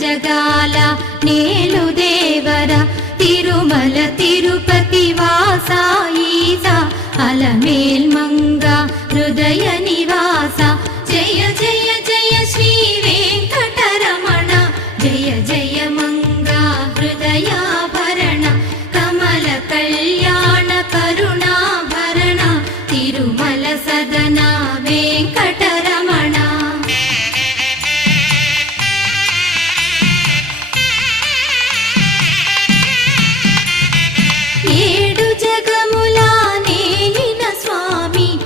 జగాల నేలు దేవర తిరుమల తిరుపతి వాసా ఈసా అలమేల్ మంగ హృదయ నివాస జయ జయ జయ శ్రీ వెంకటరమణ జయ జయ మంగ హృదయాభరణ కమల కళ్యాణ కరుణాభరణ తిరుమల సదన వెంకటరమణ